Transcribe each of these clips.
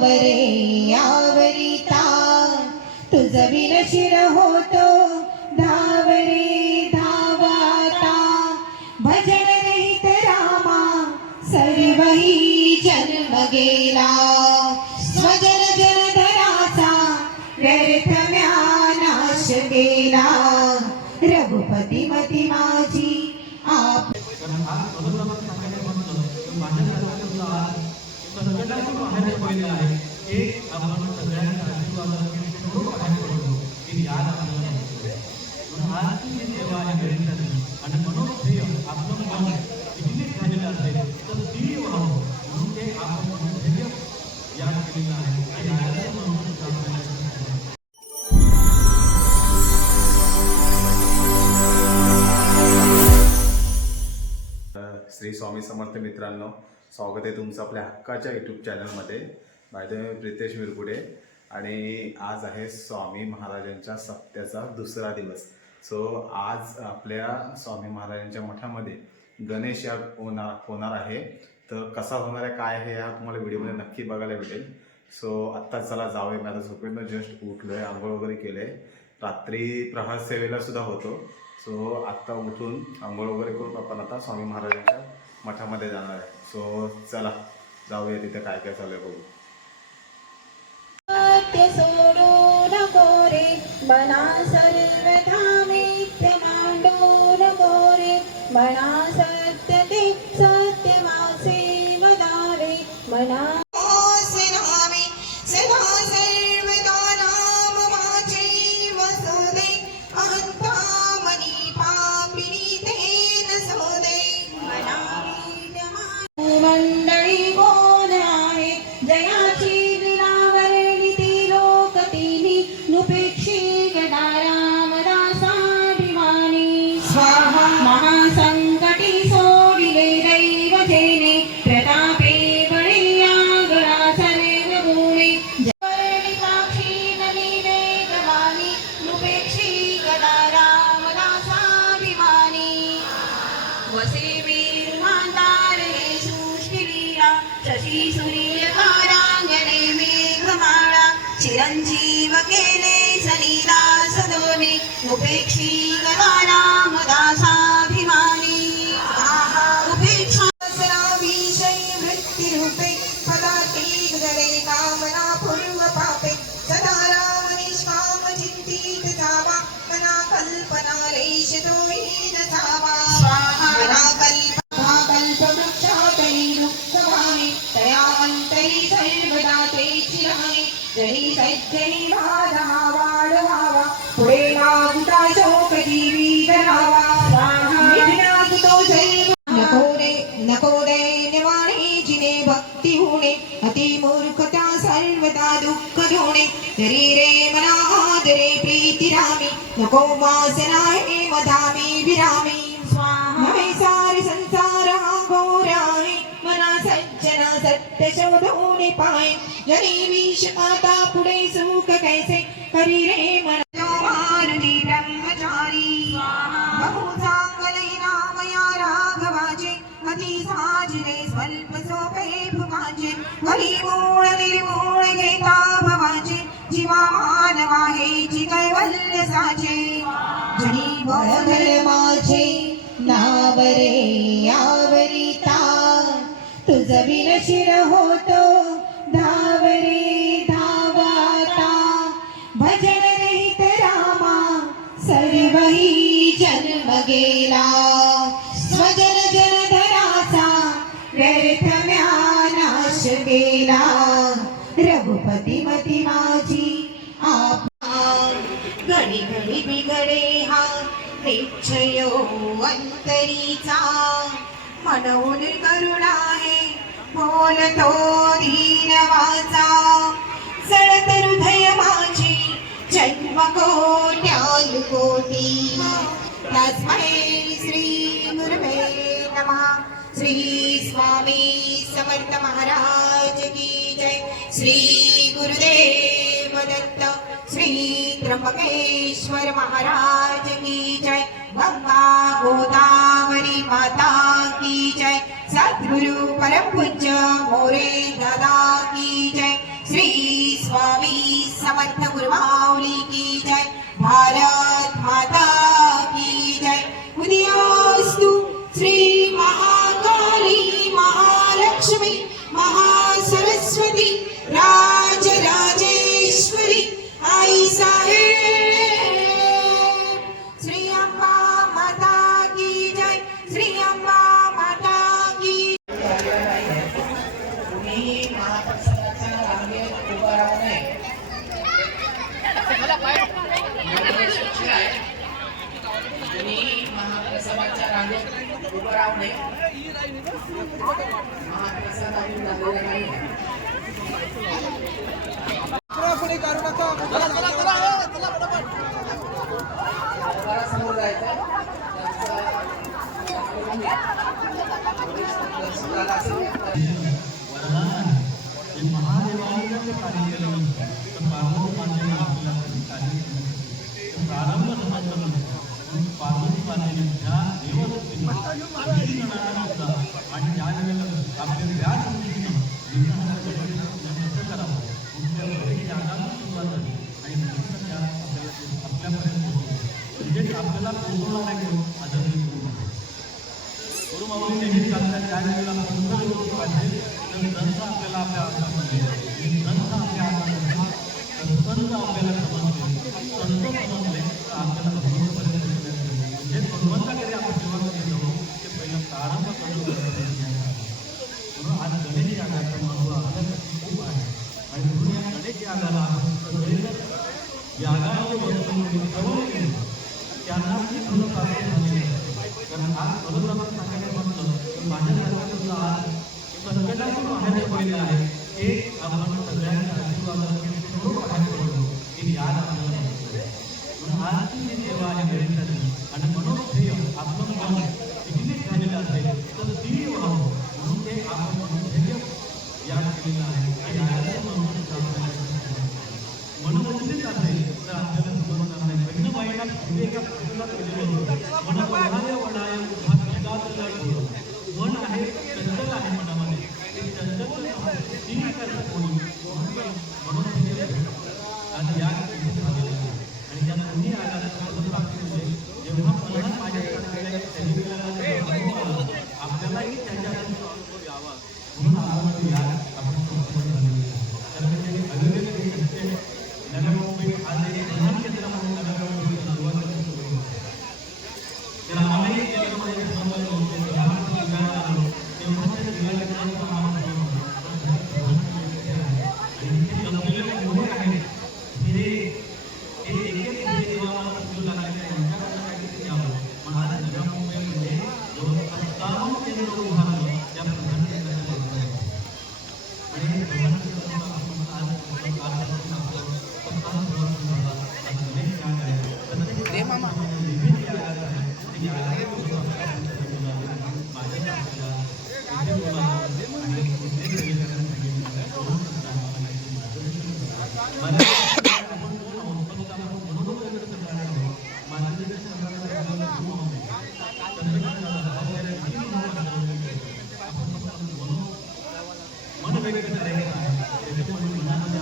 नावरे आवरिता तुझ विनशिर होतो धावरे धावाता भजन रहित रामा सर्वही जन्म गेला स्वजन जनधराचा व्यर्थ नाश गेला रघुपती मती माझी आप श्री स्वामी समर्थ मित्रांनो, स्वागत आहे तुमचं आपल्या हक्काच्या यूट्यूब चॅनलमध्ये. By the way Pritesh Mirgude. आणि आज आहे स्वामी महाराजांच्या सप्त्याचा दुसरा दिवस. सो आज आपल्या स्वामी महाराजांच्या मठामध्ये गणेश याग होणार आहे. तर कसा होणार आहे काय आहे हा तुम्हाला व्हिडिओमध्ये नक्की बघायला भेटेल. सो आत्ताच चला जाऊया. मी आता झोपेतनं जस्ट उठलो आहे, आंघोळ वगैरे केले. रात्री प्रहार सेवेला सुद्धा होतो. सो आत्ता उठून आंघोळ वगैरे करून आपण आता स्वामी महाराजांच्या मठामध्ये जाणार आहे. सो चला जाऊया, तिथे काय काय चालू आहे बघू. सत्य सोडू नको रे मना सर्व धामित्य मांडू नको रे मना सत्य ते सत्यवासे वदावे मना मंडळी कोण आहे जयाची दिलावरणी ती लोकतीनी नुपेक्षी गदा रामदासाभिमानी स्वाहा महासंकटी सोडिले दैव जेने प्रतापे बळिया गळा सर्व गुणे जवर्णी साक्षी नली वेगवानी नुपेक्षी गदा रामदासाभिमानी वसे वीर मांदार हे सृष्टिलीला शशी सूर्यकारांगणे मेघमाळा चिरंजीव केले सनीला सदोने उपेक्षी गदा रामदासाभिमानी उपेक्षा विषय वृत्तिरूपे पदार्थे गरे कामना पूर्व पापे सदा राम निष्काम चिंतित जावा मना कल्पना लेश तोही न जावा मना तयावंतरी सर्वदा तेची राहणे जरी सज्जनी बाधा वाढवावा पुढे नागुता शोक जीवी धरावा निघण्यात तो जैव नको दैन्यवाणी जिने भक्ती होणे अति मूर्खता सर्वदा दुःख धोणे तरी रे मना आदरे प्रीती रामी नको वासना हे मधामी विरामी नवे सारे संसार हा घोर आहे मना सज्जना सत्य शोधून पाय जनी विष आता पुढे सुख कैसे करी रे मन भारती ब्रह्मचारी बहु चांगले नाम या राघवाचे अति साजरे स्वल्प सोपे भुवाचे घरी मूळ निर्मूळ घेता भवाचे जीवा मानवा हेची कैवल्य साचे जनी बळ माझे नावरे आवरिता तुझ विनशिर होतो धावरे धावाता भजन रहित रामा सर्वही जन्म गेला स्वजन जनधराचा व्यर्थ नाश गेला रघुपती मती माझी आप घडी घडी बिघडे हा निश्चयो अंतरीचा मनवून करुणा आहे बोलतो दीन वाचा सळत हृदय माझी जन्म कोट्यानुकोटी तस्मै श्री गुरुवे नमः. श्री स्वामी समर्थ महाराज की जय. श्री गुरुदेव दत्त. श्री त्र्यंबकेश्वर महाराज की जय. गंगा गोदावरी माता की जय. सद्गुरु परम पूज्य मोरे दादा की जय. श्री कार्य केलं नसतं तर पार्वती मातेने आपल्याला कधी कार्य केलं नसतं. प्रारंभ समजलं नसतं. म्हणून पार्वती मातेने ज्या देवसुद्धा आणि ज्या वेळेला आपल्या व्यास ऋषीनं विघ्नहर गणपतीला कसं करावं तुमच्या घरी आगामी सुरुवात झाली आणि नंतर त्या आपल्यापर्यंत पोहोचले. म्हणजेच आपल्याला पोहोचवणारे घेऊन आदरणीय गुरु माऊली नेहमी सांगतात त्या वेळेला संत लोक पाहिजे तर ग्रंथ आपल्याला आपल्या हातामध्ये ग्रंथ आपल्या हातामध्ये संत आपल्याला समजले संत समजले तर आपल्याला भगवंतापर्यंत म्हणजे भगवंताकडे आपण जेव्हा गेलो ते पहिला प्रारंभ करतो. म्हणून आज गणेश यागाचं महत्त्व आपल्यासाठी खूप आहे आणि म्हणून या गणेश यागाला आपण सगळेजण यागामध्ये बसून श्रवण केलं त्यांना ती फलप्राप्ती झालेली आहे. कारण आज फलप्राप्ती सांगायचं म्हटलं तर माझ्यासारखं सुद्धा आज संकटातून बाहेर पडलेलं आहे. एक आपण सगळ्यांच्या आशीर्वादाने थोडं बाहेर पडलो की याद आपल्याला मिळतो. म्हणून आजची जी सेवा आहे गणेशाची आणि मनोध्येय आपलं मन विचलित झालेलं असेल तर ती व्हावं म्हणून ते आपण मनोध्येय याद केलेलं आहे. मनोविचलित असेल तर आपल्याला समजणार नाही. पहिलं महिन्यात पुढे एका पुस्तकात केलेलं होतं मन वढाय वढाय उभा पिकातला ढोल. मन आहे चंचल आहे मनामध्ये ते चंचल तीन करत होईल मनोध्येय आणि या झालेलं आहे. आणि त्या दोन्ही आगाला फलप्राप्ती म्हणजे जेव्हा मला माझ्याकडे आपल्यालाही त्याच्यातून अनुभव यावा म्हणून आपण या आपण नगर मुंबई आज एक प्रधान केंद्र म्हणून नगर मुंबई सुरुवात केली. त्याला आम्ही केंद्रामध्ये समोर होते तेव्हा त्या जिल्ह्याचा आम्हाला आणि ते जमलेले एवढे आहेत की एक देवाला समजू लागले यांच्याकडनं काहीतरी यावं म्हणून आज नगर मुंबईमध्ये जवळपास 57 केंद्र उभारलं त्या प्रधान केंद्राच्या माध्यमातून आणि हे प्रधान केंद्र आज मन वेगळं करायचं आहे. त्याच्यामुळे मनामध्ये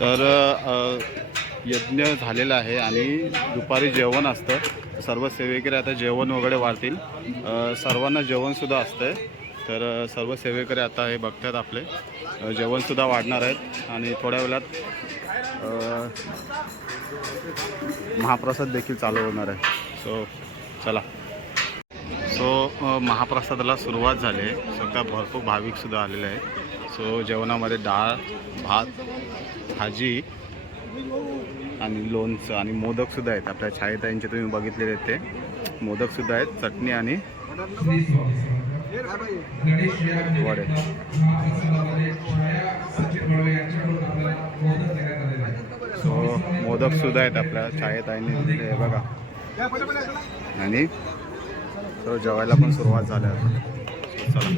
तर यज्ञ झालेला आहे आणि दुपारी जेवण असतं. सर्व सेवेकरी आता जेवण वगैरे वाढतील. सर्वांना जेवणसुद्धा असतं आहे. तर सर्व सेवेकरी आता हे बघतात आपले जेवणसुद्धा वाढणार आहेत आणि थोड्या वेळात महाप्रसाद देखील चालू होणार आहे. सो चला. सो महाप्रसादाला सुरुवात झाली आहे. सगळ्या भरपूर भाविकसुद्धा आलेले आहेत. सो जेवणामध्ये डाळ भात भाजी आणि लोणचं आणि मोदकसुद्धा आहेत. आपल्या छायाताईंचे तुम्ही बघितलेले आहेत ते मोदकसुद्धा आहेत. चटणी आणि वडे. सो मोदकसुद्धा आहेत आपल्या छायाताईंनी ते बघा. आणि तो जेवायला पण सुरुवात झाली आहे. चला.